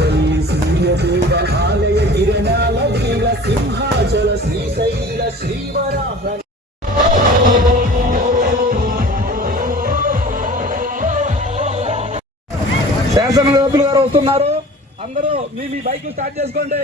వల్లి సూర్యదేవ ఆలయ కిరణాల వీర సింహాచల శ్రీశైల శ్రీవరాహ శాసనసభ్యులు గారు వస్తున్నారు. అందరూ మీ బైక్ స్టార్ట్ చేసుకోండి.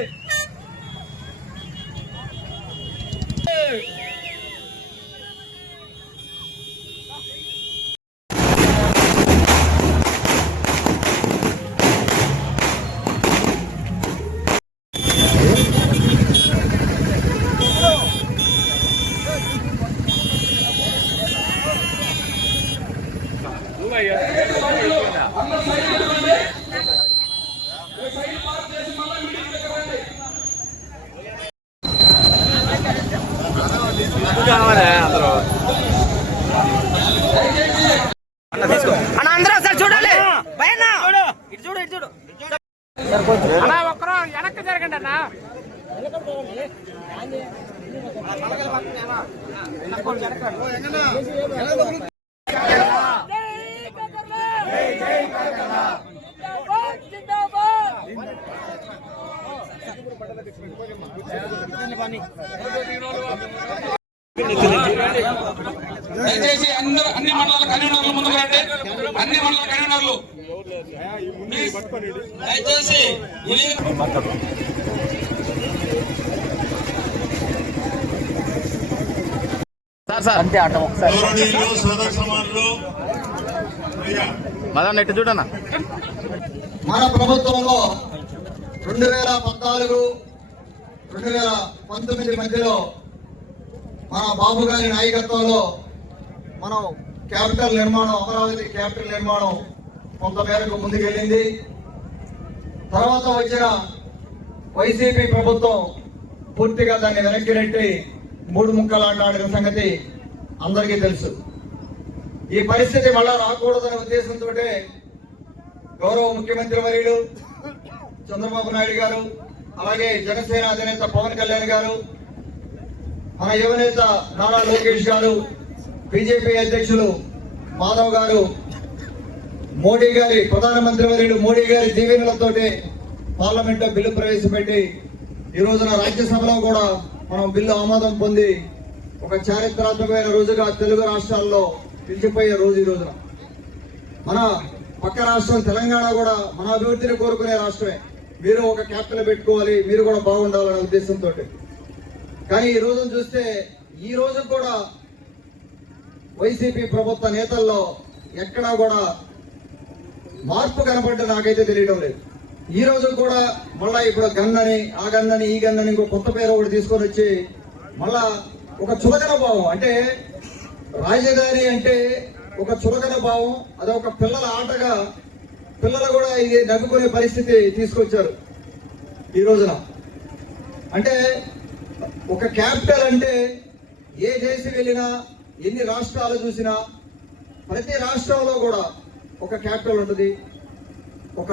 అందరూ సార్ చూడాలి. ఇటు చూడు, ఇటు చూడు అన్నా. ఒక్కరూ వెనక్కి జరగండి అన్నా. దయచేసి అన్ని మండలాల కన్వీనర్లు ముందుకు రండి. అన్ని మండల కన్వీనర్లు దయచేసి అంతే ఆట ఒకసారి మదన్ ఎట్టు చూడన్నా. మన ప్రభుత్వంలో 2014, 2019 మధ్యలో మన బాబు గారి నాయకత్వంలో మనం క్యాపిటల్ నిర్మాణం, అమరావతి క్యాపిటల్ నిర్మాణం కొంతమేరకు ముందుకెళ్ళింది. తర్వాత వచ్చిన వైసీపీ ప్రభుత్వం పూర్తిగా దాన్ని వెనక్కి నెట్టి 3 ముక్కలాడిన సంగతి అందరికీ తెలుసు. ఈ పరిస్థితి మళ్ళా రాకూడదనే ఉద్దేశంతో గౌరవ ముఖ్యమంత్రి వర్యులు చంద్రబాబు నాయుడు గారు, అలాగే జనసేన అధినేత పవన్ కళ్యాణ్ గారు, మన యువనేత నారా లోకేష్ గారు, బీజేపీ అధ్యక్షులు మాధవ్ గారు, మోడీ గారి ప్రధానమంత్రి వర్యులు మోడీ గారి దీవెనలతోటి పార్లమెంట్ లో బిల్లు ప్రవేశపెట్టి ఈ రోజున రాజ్యసభలో కూడా మనం బిల్లు ఆమోదం పొంది ఒక చారిత్రాత్మకమైన రోజుగా తెలుగు రాష్ట్రాల్లో నిలిచిపోయే రోజు ఈ రోజున. మన పక్క రాష్ట్రం తెలంగాణ కూడా మన అభివృద్ధిని కోరుకునే రాష్ట్రమే. మీరు ఒక క్యాపిటల్ పెట్టుకోవాలి, మీరు కూడా బాగుండాలనే ఉద్దేశంతో. కానీ ఈ రోజును చూస్తే ఈ రోజు కూడా వైసీపీ ప్రభుత్వ నేతల్లో ఎక్కడా కూడా మార్పు కనపడ్డ నాకైతే తెలియడం లేదు. ఈ రోజు కూడా మళ్ళా ఇప్పుడు గన్నని, ఆ గన్నని, ఈ గన్నని ఇంకో కొత్త పేరు ఒకటి తీసుకొని వచ్చి మళ్ళా ఒక చులకన భావం, అంటే రాజధాని అంటే ఒక చులకన భావం, అదొక పిల్లల ఆటగా పిల్లలు కూడా ఇది నవ్వుకునే పరిస్థితి తీసుకొచ్చారు ఈ రోజున. అంటే ఒక క్యాపిటల్ అంటే ఏ దేశం వెళ్ళినా, ఎన్ని రాష్ట్రాలు చూసినా ప్రతి రాష్ట్రంలో కూడా ఒక క్యాపిటల్ ఉంటుంది. ఒక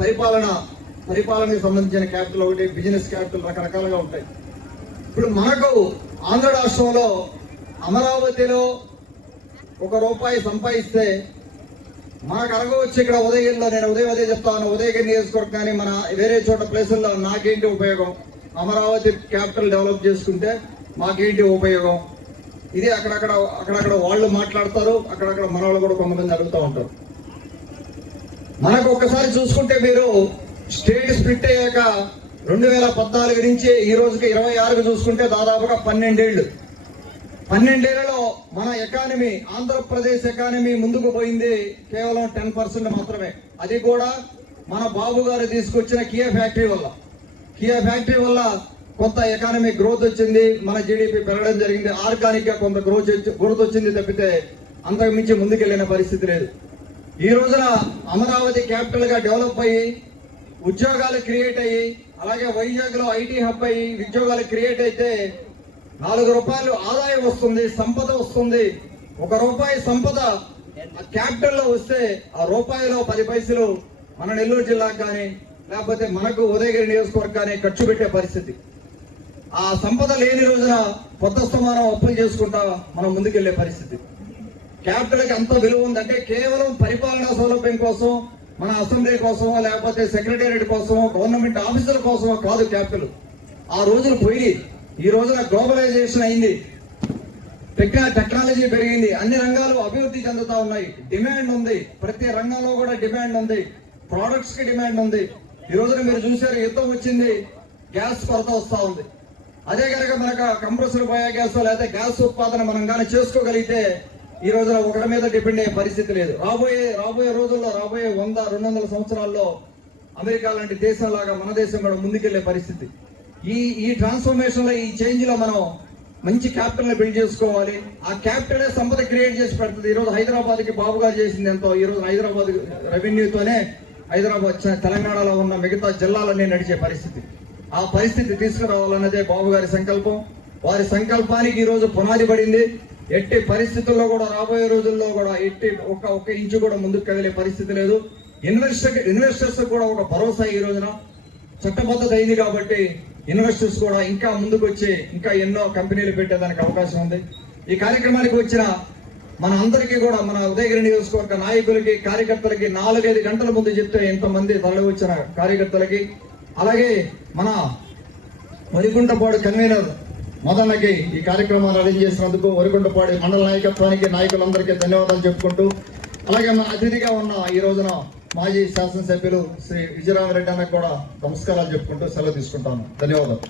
పరిపాలనకు సంబంధించిన క్యాపిటల్ ఒకటి, బిజినెస్ క్యాపిటల్ రకరకాలుగా ఉంటాయి. ఇప్పుడు మనకు ఆంధ్ర రాష్ట్రంలో అమరావతిలో ₹1 సంపాదిస్తే మనకు అరగవచ్చు ఇక్కడ ఉదయగిరిలో. నేను ఉదయం అదే చెప్తాను, ఉదయగిరి నియోజకవర్గం కానీ మన వేరే చోట ప్లేసుల్లో నాకేంటి ఉపయోగం, అమరావతి క్యాపిటల్ డెవలప్ చేసుకుంటే మాకేంటి ఉపయోగం, ఇది అక్కడక్కడ వాళ్ళు మాట్లాడతారు, అక్కడక్కడ మన వాళ్ళు కూడా కొంతమంది అడుగుతూ ఉంటారు. మనకు ఒక్కసారి చూసుకుంటే మీరు స్టేట్ స్ప్లిట్ అయ్యాక 2014 నుంచి ఈ రోజుకి 26 చూసుకుంటే దాదాపుగా 12 ఏళ్ళు. 12 ఏళ్లలో మన ఎకానమీ, ఆంధ్రప్రదేశ్ ఎకానమీ ముందుకు పోయింది కేవలం 10% మాత్రమే. అది కూడా మన బాబు గారు తీసుకొచ్చిన కియా ఫ్యాక్టరీ వల్ల కొంత ఎకానమీ గ్రోత్ వచ్చింది, మన జీడిపి పెరగడం జరిగింది. ఆర్గానిక్ గా కొంత గ్రోత్ వచ్చింది తప్పితే అంతకు మించి ముందుకెళ్లిన పరిస్థితి లేదు. ఈ రోజున అమరావతి క్యాపిటల్ గా డెవలప్ అయ్యి ఉద్యోగాలు క్రియేట్ అయ్యి, అలాగే వైజాగ్ లో ఐటీ హబ్ అయ్యి ఉద్యోగాలు క్రియేట్ అయితే ₹4 ఆదాయం వస్తుంది, సంపద వస్తుంది. ₹1 సంపద క్యాపిటల్ లో వస్తే ఆ రూపాయిలో 10 పైసలు మన నెల్లూరు జిల్లాకు కానీ లేకపోతే మనకు ఉదయగిరి నియోజకవర్గాన్ని ఖర్చు పెట్టే పరిస్థితి. ఆ సంపద లేని రోజున కొత్త స్థమానం అప్పులు చేసుకుంటా మనం ముందుకెళ్లే పరిస్థితి. క్యాపిటల్ కి అంత విలువ ఉందంటే కేవలం పరిపాలనా సౌలభ్యం కోసం మన అసెంబ్లీ కోసమో లేకపోతే సెక్రటేరియట్ కోసమో గవర్నమెంట్ ఆఫీసుల కోసమో కాదు క్యాపిటల్. ఆ రోజులు పోయి ఈ రోజున గ్లోబలైజేషన్ అయింది, టెక్నాలజీ పెరిగింది, అన్ని రంగాలు అభివృద్ధి చెందుతా ఉన్నాయి, డిమాండ్ ఉంది, ప్రతి రంగంలో కూడా డిమాండ్ ఉంది, ప్రొడక్ట్స్ కి డిమాండ్ ఉంది. ఈ రోజున మీరు చూసారు, యుద్ధం వచ్చింది, గ్యాస్ కొరత వస్తా ఉంది. అదే కనుక మనకు కంప్రెసర్ బయోగ్యాస్ లేదా గ్యాస్ ఉత్పాదన మనం కానీ చేసుకోగలిగితే ఈ రోజున ఒకరి మీద డిపెండ్ అయ్యే పరిస్థితి లేదు. రాబోయే రోజుల్లో, రాబోయే 100-200 సంవత్సరాల్లో అమెరికా లాంటి దేశం లాగా మన దేశం కూడా ముందుకెళ్లే పరిస్థితి. ఈ ట్రాన్స్ఫర్మేషన్ లో, ఈ చేంజ్ లో మనం మంచి క్యాపిటల్ ని బిల్డ్ చేసుకోవాలి. ఆ క్యాపిటల్ సంపద క్రియేట్ చేసి పెడుతుంది. ఈ రోజు హైదరాబాద్ కి బాబు గారు చేసింది ఎంతో. ఈ రోజు హైదరాబాద్ రెవెన్యూతోనే హైదరాబాద్ తెలంగాణలో ఉన్న మిగతా జిల్లాలన్నీ నడిచే పరిస్థితి. ఆ పరిస్థితి తీసుకురావాలన్నదే బాబు గారి సంకల్పం. వారి సంకల్పానికి ఈ రోజు పునాది పడింది. ఎట్టి పరిస్థితుల్లో కూడా రాబోయే రోజుల్లో కూడా ఒక్క ఇంచు కూడా ముందుకు కదిలే పరిస్థితి లేదు. ఇన్వెస్టర్స్ కూడా ఒక భరోసా ఈ రోజున చట్టబద్ధత అయింది కాబట్టి ఇన్వెస్టర్స్ కూడా ఇంకా ముందుకు వచ్చి ఇంకా ఎన్నో కంపెనీలు పెట్టేదానికి అవకాశం ఉంది. ఈ కార్యక్రమానికి వచ్చిన మన అందరికీ కూడా, మన ఉదయగిరి నియోజకవర్గ నాయకులకి, కార్యకర్తలకి 4-5 గంటల ముందు చెప్తే ఎంతమంది తరలి వచ్చిన కార్యకర్తలకి, అలాగే మన వరికుంటపాడు కన్వీనర్ మదన్నకి ఈ కార్యక్రమాన్ని అరేంజ్ చేసినందుకు వరికుంటపాడు మండల నాయకత్వానికి, నాయకులందరికీ ధన్యవాదాలు చెప్పుకుంటూ, అలాగే మన అతిథిగా ఉన్న ఈ రోజున మాజీ శాసనసభ్యులు శ్రీ విజయరామరెడ్డి అన్నకు కూడా నమస్కారాలు చెప్పుకుంటూ సెలవు తీసుకుంటాను. ధన్యవాదాలు.